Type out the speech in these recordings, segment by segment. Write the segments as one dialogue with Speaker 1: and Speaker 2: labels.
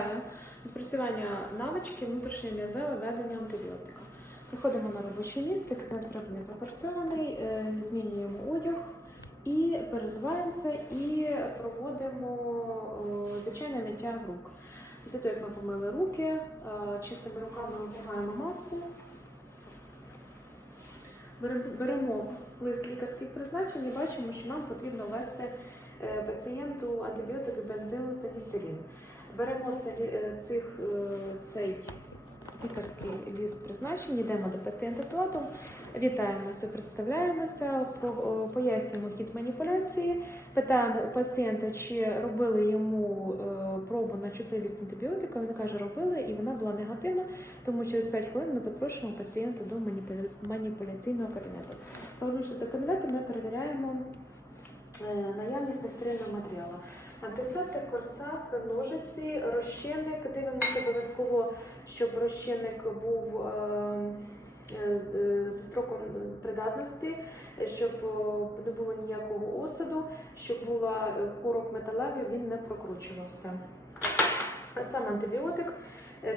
Speaker 1: Вітаю! Відпрацювання навички внутрішньої м'язеве введення антибіотика. Приходимо на робоче місце, кабінет прибний пропорцьований, е, змінюємо одяг і перезуваємося і проводимо звичайне миття рук. Після того, як ми помили руки, е, чистими руками одягаємо маску. Беремо лист лікарських призначень і бачимо, що нам потрібно ввести е, пацієнту антибіотики бензил пеніцилін. Беремо е, цих е, цей лікарський ліст призначень, йдемо до пацієнта туатом, вітаємося, представляємося, пояснюємо хід маніпуляції, питаємо у пацієнта, чи робили йому е, пробу на чутливість антибіотика. Він каже, робили, і вона була негативна, тому через 5 хвилин ми запрошуємо пацієнта до маніпуляційного кабінету. Повернувши до кабінету, ми перевіряємо е, наявність нестерильного матеріалу. Антисептик, корцак, ножиці, розчинник. Дивимося обов'язково, щоб розчинник був е, е, е, зі строком придатності, щоб не було ніякого осаду, щоб була корок металевий, він не прокручувався. Сам антибіотик.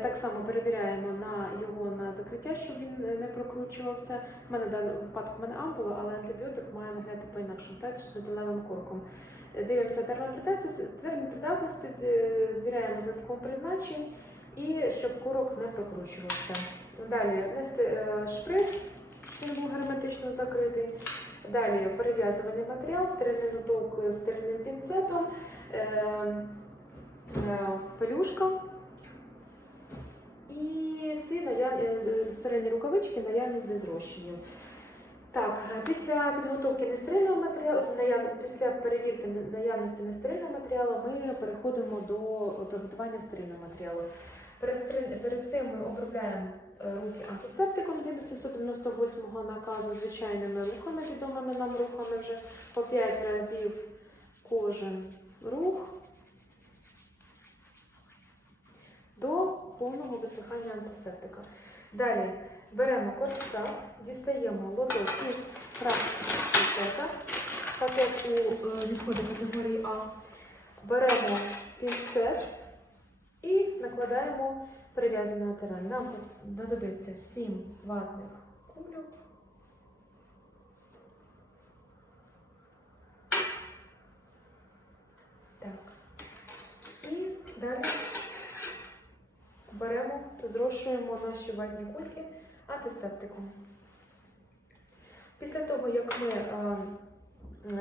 Speaker 1: Так само перевіряємо на його на закриття, щоб він не прокручувався. У мене в даному випадку в мене ампула, але антибіотик має виглядати по-інакшому, так з металевим корком. Дивимося термін придатності, звіряємо з призначень і щоб корок не прокручувався. Далі нести е, шприц, він був герметично закритий. Далі перев'язувальний матеріал, стерильний ноток стерильним пінцетом, е, е, пелюшка і всі стерильні рукавички, наявність дезрощення. Так, е, після підготовки нестерильного матеріалу, після перевірки наявності нестерильного матеріалу, ми переходимо до приготування стерильного матеріалу. Перед, перед цим ми обробляємо е, руки антисептиком згідно 798 наказу звичайними рухами, відомими нам рухами вже по 5 разів кожен рух до повного висихання антисептика. Далі беремо корпуса, дістаємо лоток із пакета, пакет у е, відходи категорії А, беремо пінцет і накладаємо прив'язаний матеріал. Нам знадобиться 7 ватних кульок. Так. І далі беремо, зрошуємо наші ватні кульки антисептиком. Після того, як ми е,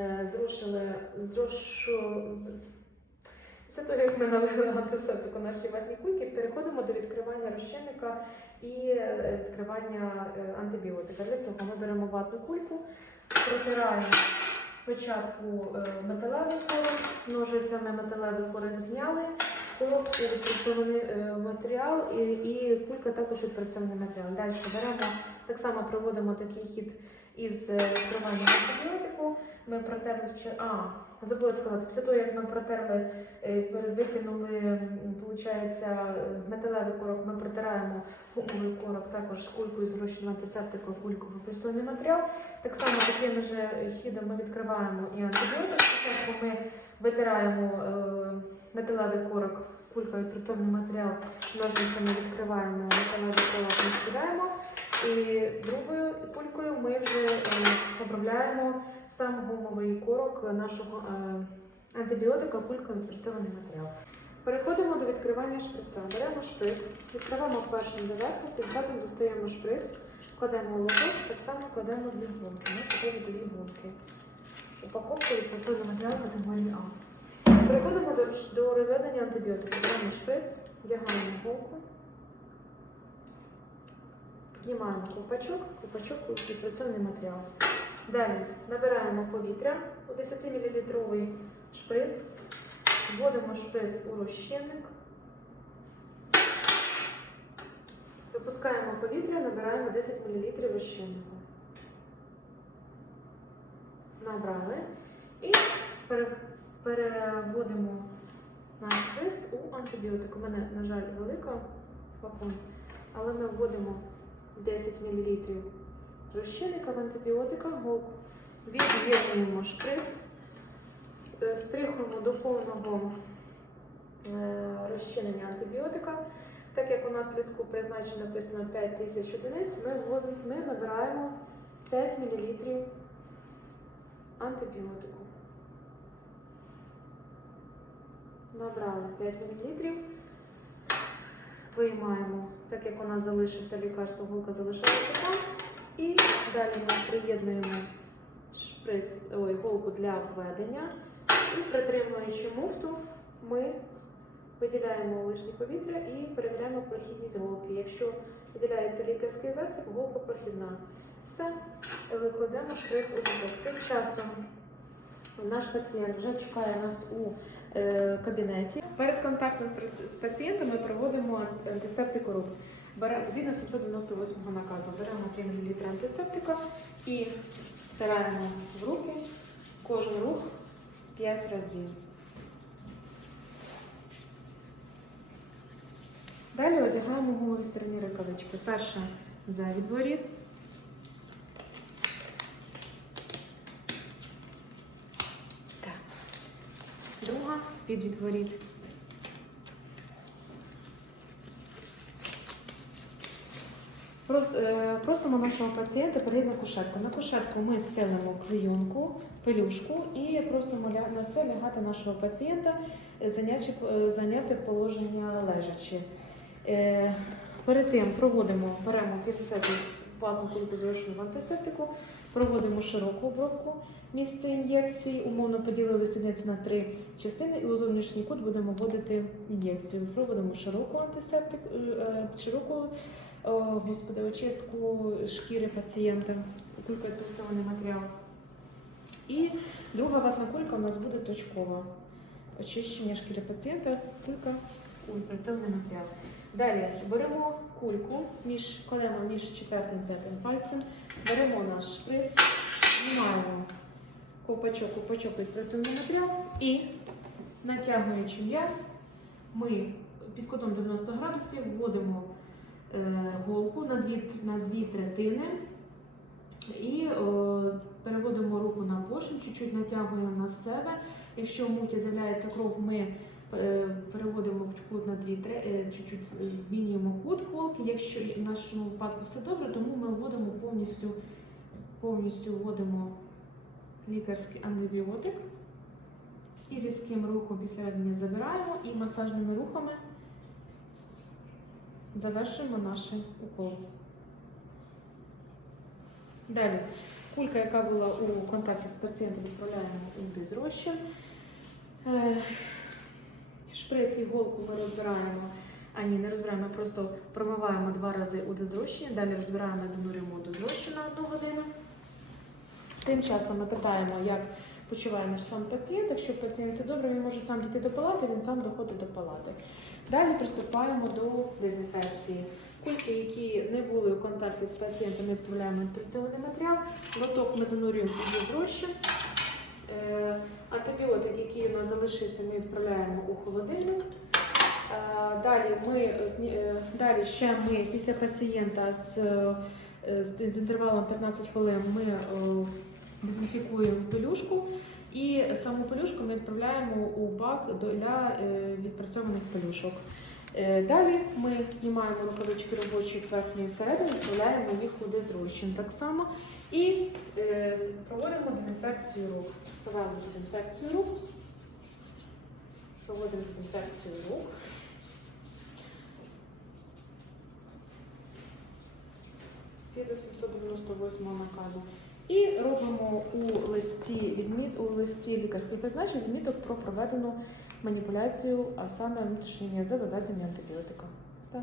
Speaker 1: е, зрошили, зрошу, з- після того, як ми налили антисептику наші ватні кульки, переходимо до відкривання розчинника і е, відкривання е, антибіотика. Для цього ми беремо ватну кульку, протираємо спочатку металевий корок, ножицями металевий корок зняли, корок відпрацьований е, матеріал, і, і кулька також відпрацьований матеріал. Далі беремо, так само проводимо такий хід із е, відкриванням антибіотику. Ми протерли. А, забула сказати, після того, як ми протерли, е, викинули, виходить, металевий корок, ми протираємо гумовий корок також кулькою з розчином антисептику, кульку випрацьований матеріал. Так само таким же хідом ми відкриваємо і антибіотик. Спочатку ми витираємо е, металевий корок, кулька відпрацьований матеріал, ножницями відкриваємо металевий корок, ми. І другою кулькою ми вже е, обробляємо сам гумовий корок нашого е, антибіотика, кулька відпрацьований матеріал. Переходимо до відкривання шприца. Беремо шприц, відкриваємо першим доверху, під достаємо шприц, кладемо лоток, так само кладемо дві гонки. Ми кладемо дві гонки. Упаковка відпрацьований матеріал категорії А. Переходимо до, до розведення антибіотика. Беремо шприц, вдягаємо голку. Знімаємо ковпачок, ковпачок відпрацьований матеріал. Далі набираємо повітря у 10 мл шприц, вводимо шприц у розчинник, випускаємо повітря, набираємо 10 мл розчиннику. Набрали і пере- переводимо наш шприц у антибіотик. У мене, на жаль, велика флакон, але ми вводимо 10 мл розчинника в антибіотика, голку, від'єднуємо шприц, е, стрихуємо до повного е, розчинення антибіотика. Так як у нас в листку призначено написано 5 тисяч одиниць, ми, ми набираємо 5 мл антибіотику. Набрали 5 мл. Виймаємо, так як у нас залишився лікарство, голка залишилася там. І далі ми приєднуємо шприц, ой, голку для введення. І притримуючи муфту, ми виділяємо лишнє повітря і перевіряємо прохідність голки. Якщо виділяється лікарський засіб, голка прохідна. Все, викладемо шприц у муфту. Тим часом наш пацієнт вже чекає нас у кабінеті. Перед контактом з пацієнтом ми проводимо антисептику рук. Згідно 798 наказу, беремо 3 мл антисептика і втираємо в руки кожен рух 5 разів. Далі одягаємо гумові стороні рукавички. Перша за відворіт. Так. З-під відворіт. Е, Просимо нашого пацієнта перейти на кушетку. На кушетку ми стелимо клейонку, пелюшку і просимо на це лягати нашого пацієнта, е, зайняти, е, зайняти положення лежачи. Е, Перед тим проводимо, беремо пінцету ватну кульку зрошену в антисептику, проводимо широку обробку місця ін'єкції, умовно поділили синець на три частини і у зовнішній кут будемо вводити ін'єкцію. Проводимо широку антисептику, е, широку о, господи, очистку шкіри пацієнта, кулькоінфекційний матеріал. І друга ватна кулька у нас буде точкова. Очищення шкіри пацієнта, кулька, інфекційний матеріал. Далі беремо кульку між колема між четвертим і п'ятим пальцем, беремо наш шприц, знімаємо ковпачок, ковпачок відпрацьований матеріал і натягуючи м'яз, ми під кутом 90 градусів вводимо е, голку на дві, на дві третини і о, переводимо руку на поршень, чуть-чуть натягуємо на себе. Якщо в муті з'являється кров, ми е, переводимо кут на дві е, чуть-чуть змінюємо кут голки. Якщо в нашому випадку все добре, тому ми вводимо повністю, повністю вводимо лікарський антибіотик. І різким рухом після введення забираємо і масажними рухами завершуємо наш укол. Далі, кулька, яка була у контакті з пацієнтом, відправляємо у дизрозчин. Е, Шприц і голку ми розбираємо, а ні, не розбираємо, просто промиваємо два рази у дозрощення, далі розбираємо, занурюємо у дозрощення на одну годину. Тим часом ми питаємо, як почуває наш сам пацієнт. Якщо пацієнт все добре, він може сам дійти до палати, він сам доходить до палати. Далі приступаємо до дезінфекції. Кульки, які не були у контакті з пацієнтом, ми відправляємо інфекційний матеріал. Лоток ми занурюємо у дозрощин. Е, Антибіотик, який у нас залишився, ми відправляємо у холодильник. Е, Далі ми е, далі ще ми після пацієнта з, з, інтервалом 15 хвилин ми дезінфікуємо пелюшку і саму пелюшку ми відправляємо у бак для е, відпрацьованих пелюшок. Е, Далі ми знімаємо рукавички робочої верхньої всередини, відправляємо їх у дезрощин так само і е, проводимо дезінфекцію рук. Проводимо дезінфекцію рук. Проводимо дезінфекцію рук. Всі до 798 наказу. І робимо у листі відміт, у листі лікарських призначень відміток про проведену маніпуляцію, а саме внутрішнє за виведення антибіотика. Все.